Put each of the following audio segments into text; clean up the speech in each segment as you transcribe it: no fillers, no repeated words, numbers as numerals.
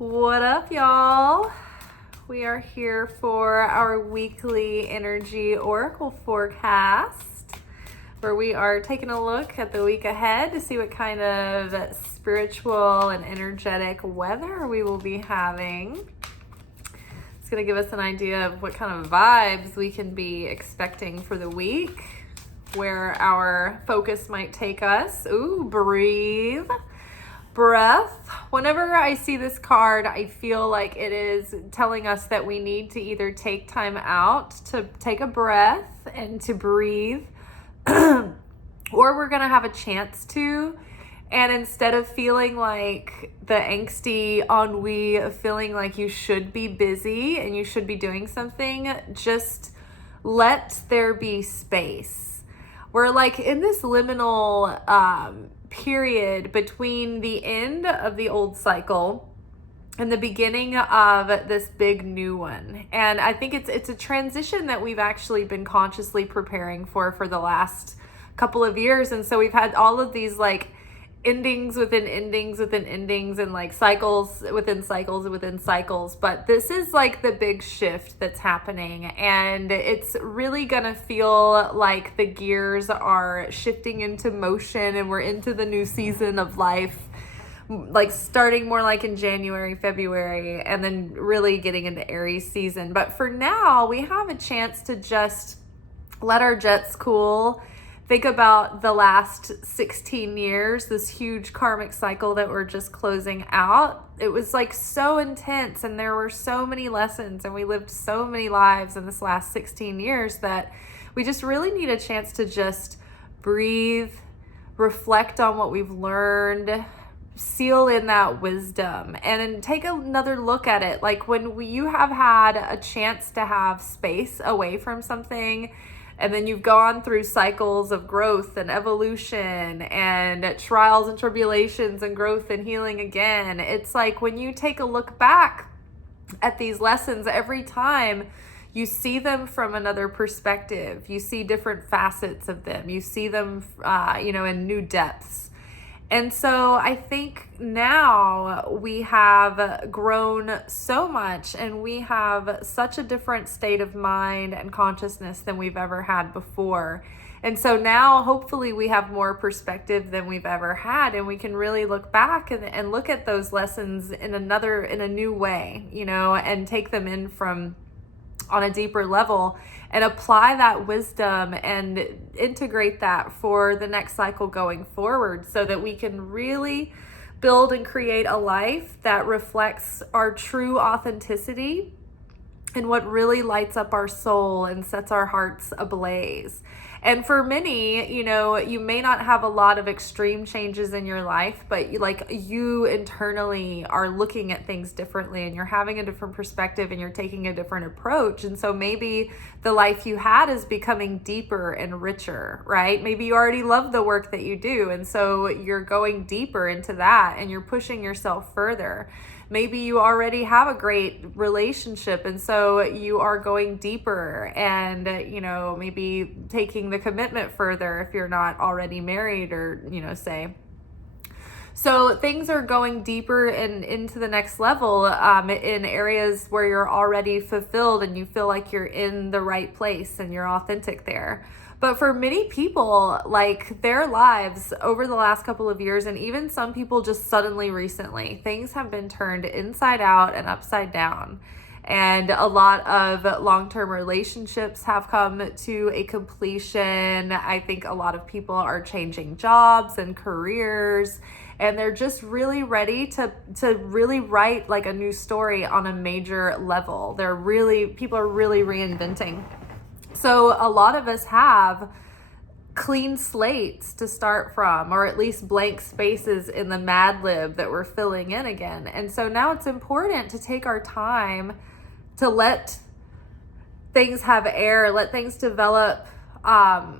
What up, y'all? We are here for our weekly energy oracle forecast, where we are taking a look at the week ahead to see what kind of spiritual and energetic weather we will be having. It's going to give us an idea of what kind of vibes we can be expecting for the week, where our focus might take us. Ooh, breathe. Breath. Whenever I see this card, I feel like it is telling us that we need to either take time out to take a breath and to breathe, or we're going to have a chance to. And instead of feeling like the angsty ennui of feeling like you should be busy and you should be doing something, just let there be space. We're like in this liminal period between the end of the old cycle and the beginning of this big new one. And I think it's a transition that we've actually been consciously preparing for the last couple of years. And so we've had all of these like endings within endings within endings and like cycles within cycles within cycles. But this is like the big shift that's happening, and it's really gonna feel like the gears are shifting into motion and we're into the new season of life, like starting more like in January, February, and then really getting into Aries season. But for now, we have a chance to just let our jets cool. Think about the last 16 years, this huge karmic cycle that we're just closing out. It was like so intense, and there were so many lessons, and we lived so many lives in this last 16 years that we just really need a chance to just breathe, reflect on what we've learned, seal in that wisdom, and then take another look at it. Like when you have had a chance to have space away from something, and then you've gone through cycles of growth and evolution and trials and tribulations and growth and healing again. It's like when you take a look back at these lessons, every time you see them from another perspective, you see different facets of them, you see them, in new depths. And so I think now we have grown so much, and we have such a different state of mind and consciousness than we've ever had before. And so now hopefully we have more perspective than we've ever had, and we can really look back and look at those lessons in a new way, and take them in from on a deeper level and apply that wisdom and integrate that for the next cycle going forward, so that we can really build and create a life that reflects our true authenticity and what really lights up our soul and sets our hearts ablaze. And for many, you may not have a lot of extreme changes in your life, but you internally are looking at things differently, and you're having a different perspective, and you're taking a different approach. And so maybe the life you had is becoming deeper and richer, right? Maybe you already love the work that you do, and so you're going deeper into that, and you're pushing yourself further. Maybe you already have a great relationship, and so you are going deeper and, maybe taking the commitment further if you're not already married or, say. So things are going deeper and into the next level in areas where you're already fulfilled and you feel like you're in the right place and you're authentic there. But for many people, like their lives over the last couple of years, and even some people just suddenly recently, things have been turned inside out and upside down. And a lot of long-term relationships have come to a completion. I think a lot of people are changing jobs and careers, and they're just really ready to really write like a new story on a major level. People are really reinventing. So a lot of us have clean slates to start from, or at least blank spaces in the Mad Lib that we're filling in again. And so now it's important to take our time to let things have air, let things develop at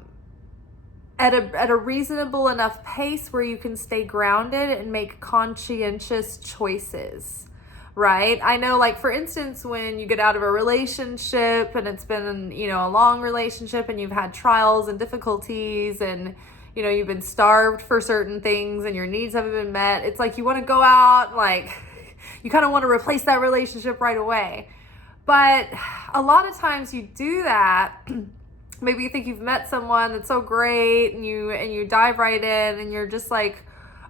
a reasonable enough pace where you can stay grounded and make conscientious choices. Right? I know, like, for instance, when you get out of a relationship and it's been, a long relationship, and you've had trials and difficulties, and, you've been starved for certain things and your needs haven't been met. It's like you want to go out, like, you kind of want to replace that relationship right away. But a lot of times you do that. Maybe you think you've met someone that's so great, and you dive right in, and you're just like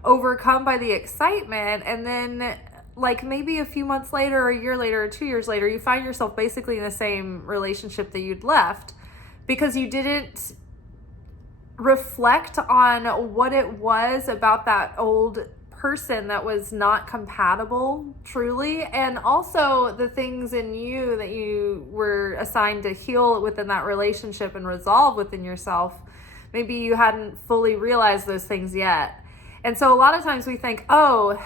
overcome by the excitement, and then like maybe a few months later, or a year later, or 2 years later, you find yourself basically in the same relationship that you'd left because you didn't reflect on what it was about that old person that was not compatible truly, and also the things in you that you were assigned to heal within that relationship and resolve within yourself. Maybe you hadn't fully realized those things yet. And so a lot of times we think, oh,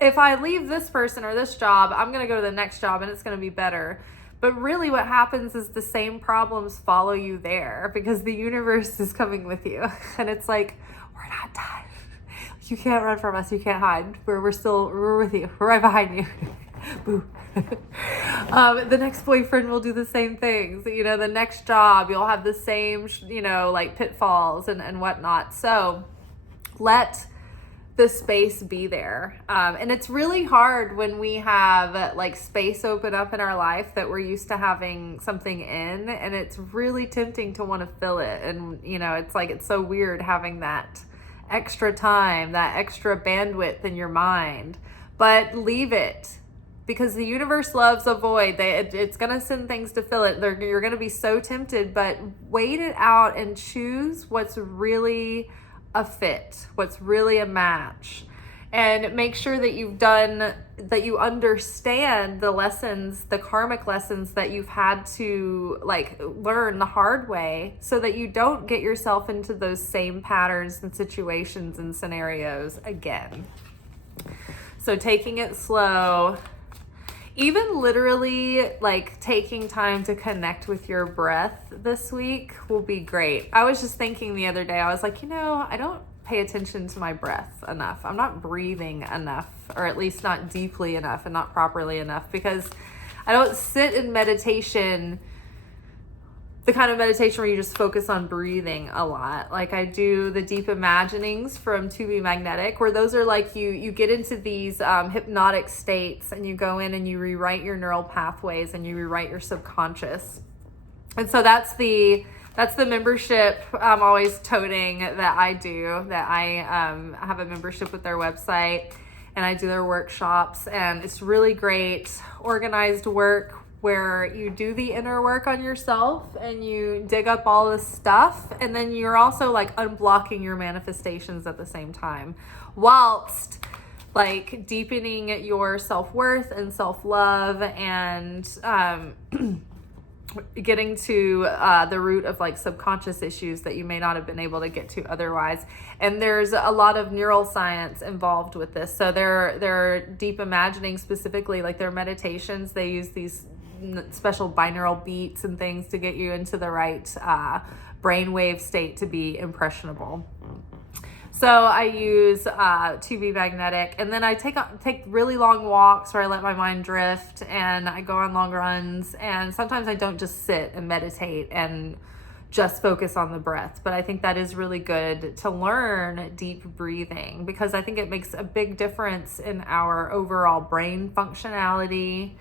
if I leave this person or this job, I'm going to go to the next job and it's going to be better. But really what happens is the same problems follow you there because the universe is coming with you. And it's like, we're not done. You can't run from us. You can't hide. We're with you. We're right behind you. Boo. The next boyfriend will do the same things. You know, the next job, you'll have the same, like pitfalls and whatnot. So let the space be there. And it's really hard when we have like space open up in our life that we're used to having something in, and it's really tempting to want to fill it. And, it's like, it's so weird having that extra time, that extra bandwidth in your mind, but leave it, because the universe loves a void. It's going to send things to fill it. You're going to be so tempted, but wait it out and choose what's really a fit, what's really a match, and make sure that you understand the lessons, the karmic lessons that you've had to like learn the hard way, so that you don't get yourself into those same patterns and situations and scenarios again. So taking it slow, even literally like taking time to connect with your breath this week will be great. I was just thinking the other day, I was like, I don't pay attention to my breath enough. I'm not breathing enough, or at least not deeply enough and not properly enough, because I don't sit in meditation, the kind of meditation where you just focus on breathing a lot. Like I do the deep imaginings from To Be Magnetic, where those are like you get into these hypnotic states, and you go in and you rewrite your neural pathways and you rewrite your subconscious. And so that's the membership I'm always toting that I do, that I have a membership with their website, and I do their workshops, and it's really great organized work where you do the inner work on yourself and you dig up all this stuff, and then you're also like unblocking your manifestations at the same time, whilst like deepening your self-worth and self-love, and getting to the root of like subconscious issues that you may not have been able to get to otherwise. And there's a lot of neuroscience involved with this. So their deep imagining, specifically like their meditations, they use these special binaural beats and things to get you into the right brainwave state to be impressionable. So I use To Be Magnetic, and then I take really long walks where I let my mind drift, and I go on long runs, and sometimes I don't just sit and meditate and just focus on the breath, but I think that is really good to learn deep breathing, because I think it makes a big difference in our overall brain functionality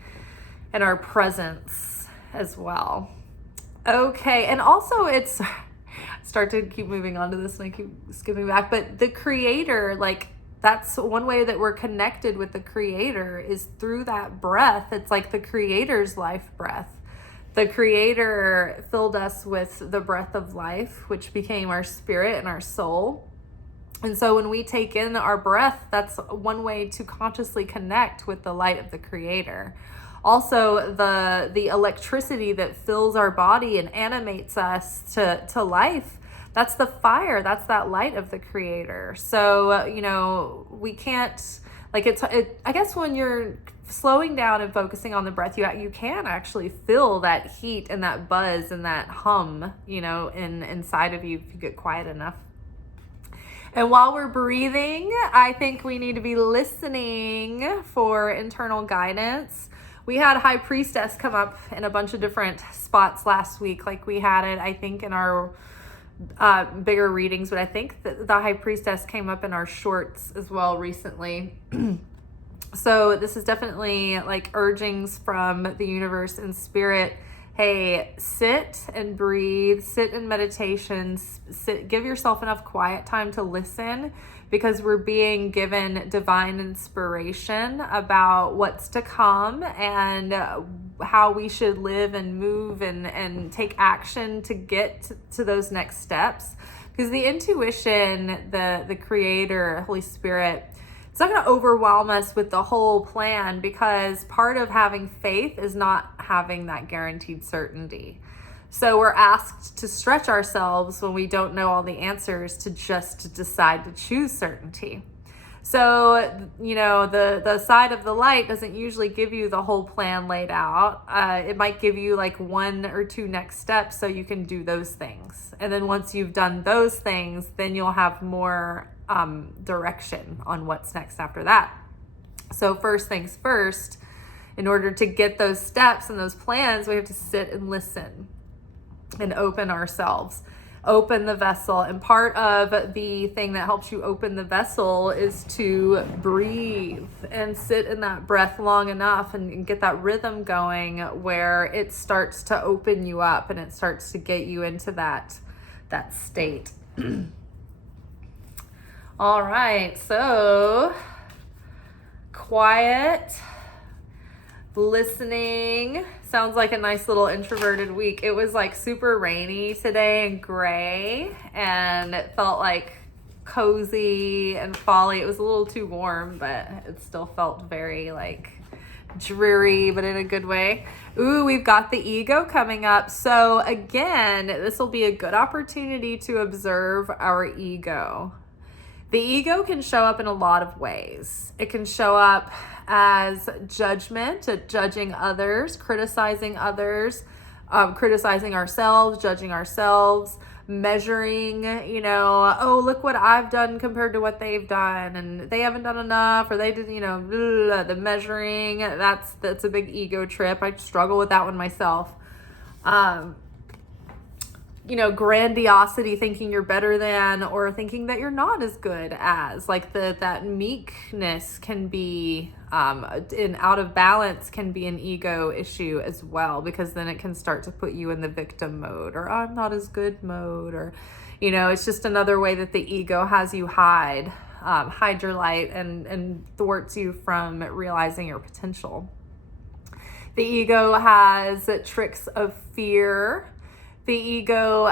and our presence as well. Okay, and also it's start to keep moving on to this and I keep skipping back, but the creator, like that's one way that we're connected with the creator is through that breath. It's like the creator's life breath. The creator filled us with the breath of life, which became our spirit and our soul. And so when we take in our breath, that's one way to consciously connect with the light of the creator. Also, the electricity that fills our body and animates us to life, that's the fire, that's that light of the creator. So, we can't, like I guess when you're slowing down and focusing on the breath, you can actually feel that heat and that buzz and that hum, inside of you if you get quiet enough. And while we're breathing, I think we need to be listening for internal guidance. We had High Priestess come up in a bunch of different spots last week. Like we had it, I think, in our bigger readings, but I think the High Priestess came up in our shorts as well recently. So this is definitely like urgings from the universe and spirit. Hey, sit and breathe, sit in meditation, give yourself enough quiet time to listen, because we're being given divine inspiration about what's to come and how we should live and move and take action to get to those next steps. Because the intuition, the creator, Holy Spirit, it's not going to overwhelm us with the whole plan, because part of having faith is not having that guaranteed certainty. So we're asked to stretch ourselves when we don't know all the answers to just decide to choose certainty. So, the side of the light doesn't usually give you the whole plan laid out. It might give you like 1 or 2 next steps so you can do those things. And then once you've done those things, then you'll have more direction on what's next after that. So first things first, in order to get those steps and those plans, we have to sit and listen and open ourselves, open the vessel. And part of the thing that helps you open the vessel is to breathe and sit in that breath long enough and get that rhythm going where it starts to open you up and it starts to get you into that state. All right, so quiet, listening. Sounds like a nice little introverted week. It was like super rainy today and gray, and it felt like cozy and folly. It was a little too warm, but it still felt very like dreary, but in a good way. Ooh, we've got the ego coming up. So again, this will be a good opportunity to observe our ego. The ego can show up in a lot of ways. It can show up as judgment, judging others, criticizing others, criticizing ourselves, judging ourselves, measuring, oh, look what I've done compared to what they've done, and they haven't done enough, or they did, the measuring. That's a big ego trip. I struggle with that one myself. Grandiosity, thinking you're better than, or thinking that you're not as good as, like that meekness can be, in out of balance can be an ego issue as well, because then it can start to put you in the victim mode, or I'm not as good mode, or, it's just another way that the ego has you hide your light and thwarts you from realizing your potential. The ego has tricks of fear. The ego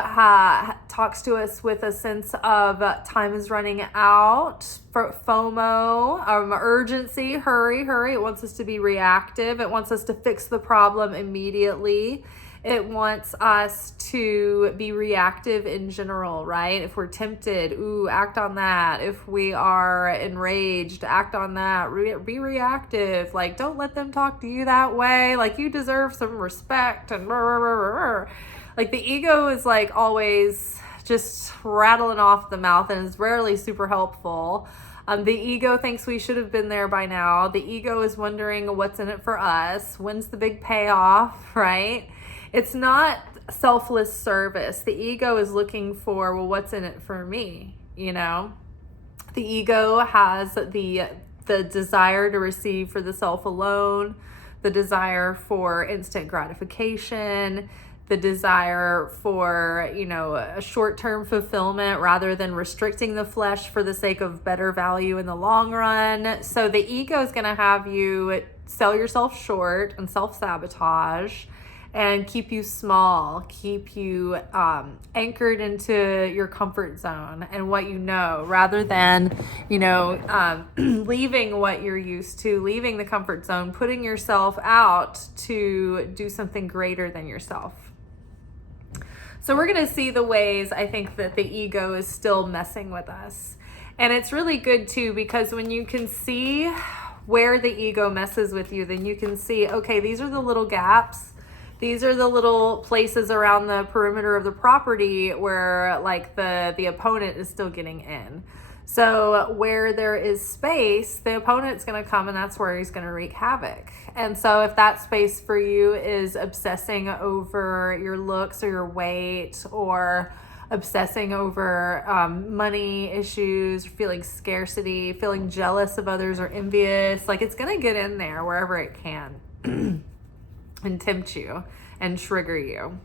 talks to us with a sense of time is running out, FOMO, urgency, hurry. It wants us to be reactive. It wants us to fix the problem immediately. It wants us to be reactive in general, right? If we're tempted, act on that. If we are enraged, act on that. Be reactive. Like, don't let them talk to you that way. Like, you deserve some respect and Like, the ego is like always just rattling off the mouth and is rarely super helpful. The ego thinks we should have been there by now. The ego is wondering what's in it for us. When's the big payoff, right? It's not selfless service. The ego is looking for, well, what's in it for me? The ego has the desire to receive for the self alone, the desire for instant gratification, the desire for, a short-term fulfillment rather than restricting the flesh for the sake of better value in the long run. So the ego is going to have you sell yourself short and self-sabotage and keep you small, keep you anchored into your comfort zone and what you know, rather than, leaving what you're used to, leaving the comfort zone, putting yourself out to do something greater than yourself. So we're going to see the ways I think that the ego is still messing with us. And it's really good too, because when you can see where the ego messes with you, then you can see, okay, these are the little gaps. These are the little places around the perimeter of the property where like the opponent is still getting in. So where there is space, the opponent's going to come, and that's where he's going to wreak havoc. And so if that space for you is obsessing over your looks or your weight, or obsessing over money issues, feeling scarcity, feeling jealous of others or envious. Like, it's going to get in there wherever it can and tempt you and trigger you.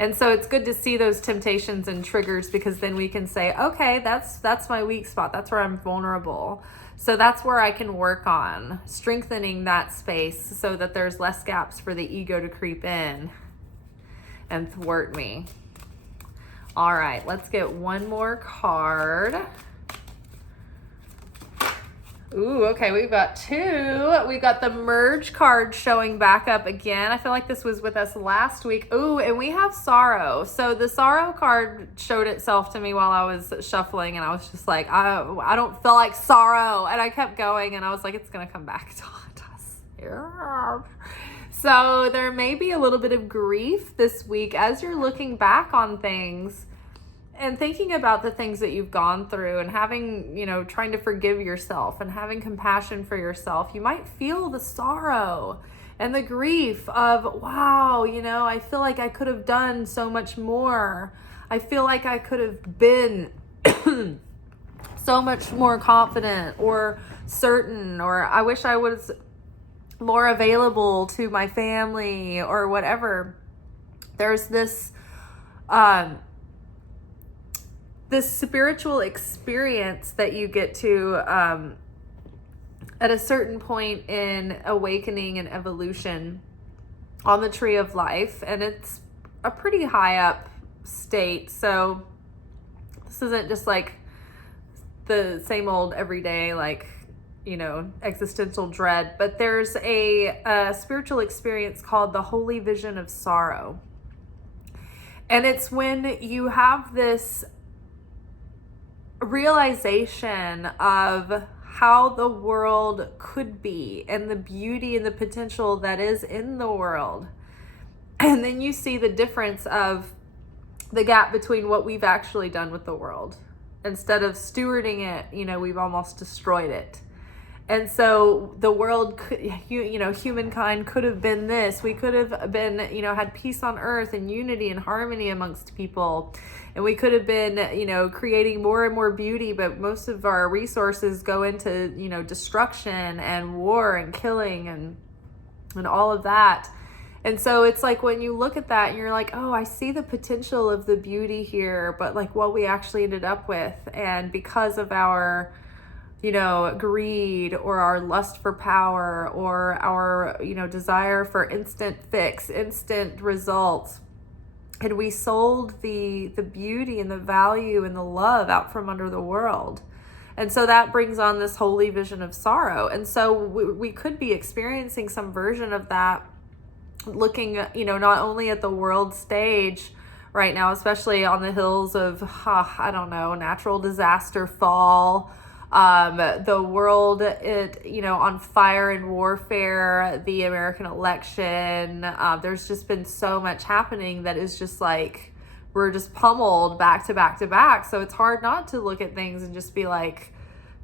And so it's good to see those temptations and triggers, because then we can say, okay, that's my weak spot. That's where I'm vulnerable. So that's where I can work on strengthening that space so that there's less gaps for the ego to creep in and thwart me. All right, let's get one more card. Ooh, okay, we've got two. We've got the merge card showing back up again. I feel like this was with us last week. Ooh, and we have sorrow. So the sorrow card showed itself to me while I was shuffling, and I was just like, I don't feel like sorrow. And I kept going, and I was like, it's going to come back to haunt us. Yeah. So there may be a little bit of grief this week as you're looking back on things and thinking about the things that you've gone through, and having, trying to forgive yourself and having compassion for yourself. You might feel the sorrow and the grief of, wow, I feel like I could have done so much more. I feel like I could have been so much more confident or certain, or I wish I was more available to my family or whatever. There's this spiritual experience that you get to at a certain point in awakening and evolution on the tree of life, and it's a pretty high up state. So this isn't just like the same old everyday, like, existential dread, but there's a spiritual experience called the holy vision of sorrow. And it's when you have this realization of how the world could be and the beauty and the potential that is in the world. And then you see the difference of the gap between what we've actually done with the world. Instead of stewarding it, we've almost destroyed it. And so the world could, humankind could have been this. We could have been, had peace on earth and unity and harmony amongst people. And we could have been, creating more and more beauty, but most of our resources go into, destruction and war and killing and all of that. And so it's like when you look at that and you're like, oh, I see the potential of the beauty here, but like what we actually ended up with. And because of our greed or our lust for power or our, desire for instant fix, instant results. And we sold the beauty and the value and the love out from under the world. And so that brings on this holy vision of sorrow. And so we could be experiencing some version of that, looking, not only at the world stage right now, especially on the hills of, natural disaster fall, the world, on fire and warfare, the American election. There's just been so much happening that is just like, we're just pummeled back to back to back. So it's hard not to look at things and just be like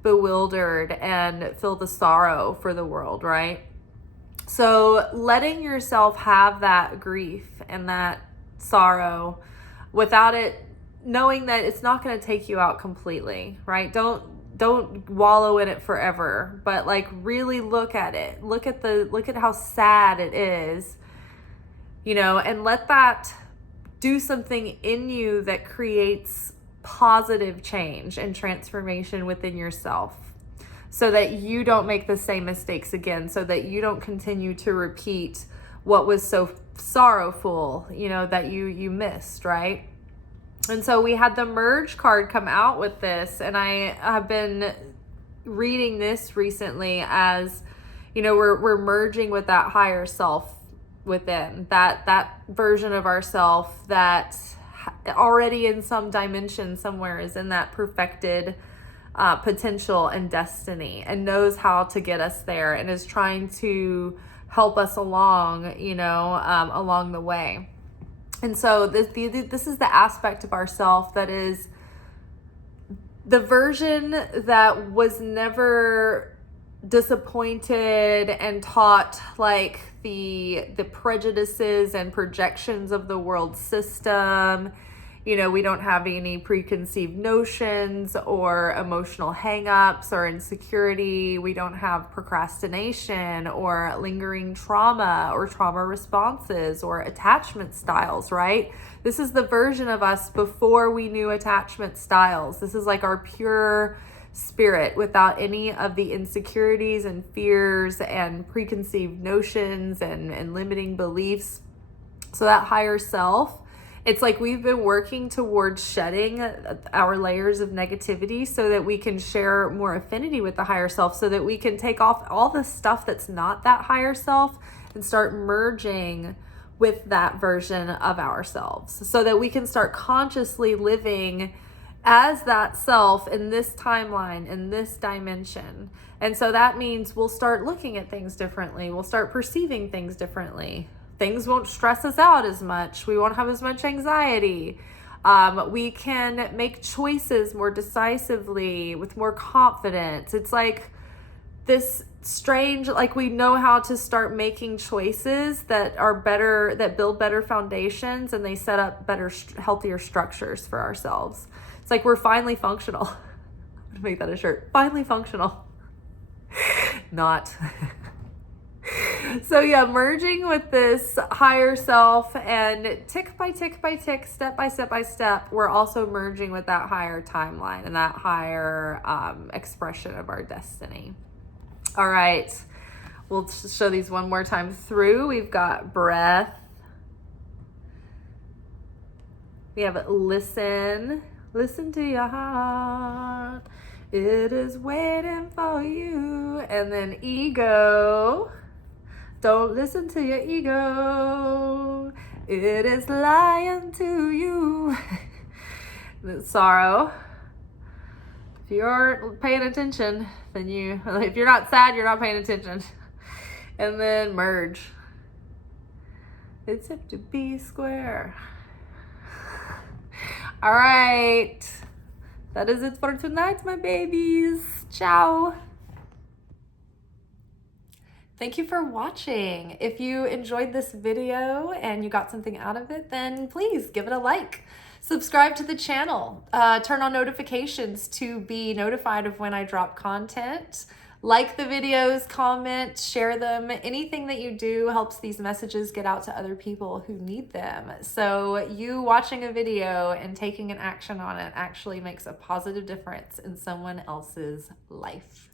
bewildered and feel the sorrow for the world, right? So letting yourself have that grief and that sorrow without it, knowing that it's not going to take you out completely, right? Don't wallow in it forever, but like really look at it. Look at how sad it is, and let that do something in you that creates positive change and transformation within yourself, so that you don't make the same mistakes again, so that you don't continue to repeat what was so sorrowful, that you missed, right? And so we had the merge card come out with this, and I have been reading this recently as, we're merging with that higher self within, that version of ourself that already in some dimension somewhere is in that perfected potential and destiny, and knows how to get us there, and is trying to help us along, along the way. And so this is the aspect of ourself that is the version that was never disappointed and taught like the prejudices and projections of the world system, We don't have any preconceived notions or emotional hangups or insecurity. We don't have procrastination or lingering trauma or trauma responses or attachment styles, right? This is the version of us before we knew attachment styles. This is like our pure spirit without any of the insecurities and fears and preconceived notions and limiting beliefs. So that higher self, it's like we've been working towards shedding our layers of negativity so that we can share more affinity with the higher self, so that we can take off all the stuff that's not that higher self and start merging with that version of ourselves, so that we can start consciously living as that self in this timeline, in this dimension. And so that means we'll start looking at things differently. We'll start perceiving things differently. Things won't stress us out as much. We won't have as much anxiety. We can make choices more decisively with more confidence. It's like this strange, like we know how to start making choices that are better, that build better foundations, and they set up better, healthier structures for ourselves. It's like we're finally functional. I'm gonna make that a shirt. Finally functional. Not. So yeah, merging with this higher self, and tick by tick by tick, step by step by step, we're also merging with that higher timeline and that higher expression of our destiny. All right, we'll show these one more time through. We've got breath. We have listen. Listen to your heart. It is waiting for you. And then ego. Don't listen to your ego. It is lying to you. Sorrow. If you aren't paying attention, then if you're not sad, you're not paying attention. And then merge. It's up to be square. All right. That is it for tonight, my babies. Ciao. Thank you for watching. If you enjoyed this video and you got something out of it, then please give it a like. Subscribe to the channel. Turn on notifications to be notified of when I drop content. Like the videos, comment, share them. Anything that you do helps these messages get out to other people who need them. So you watching a video and taking an action on it actually makes a positive difference in someone else's life.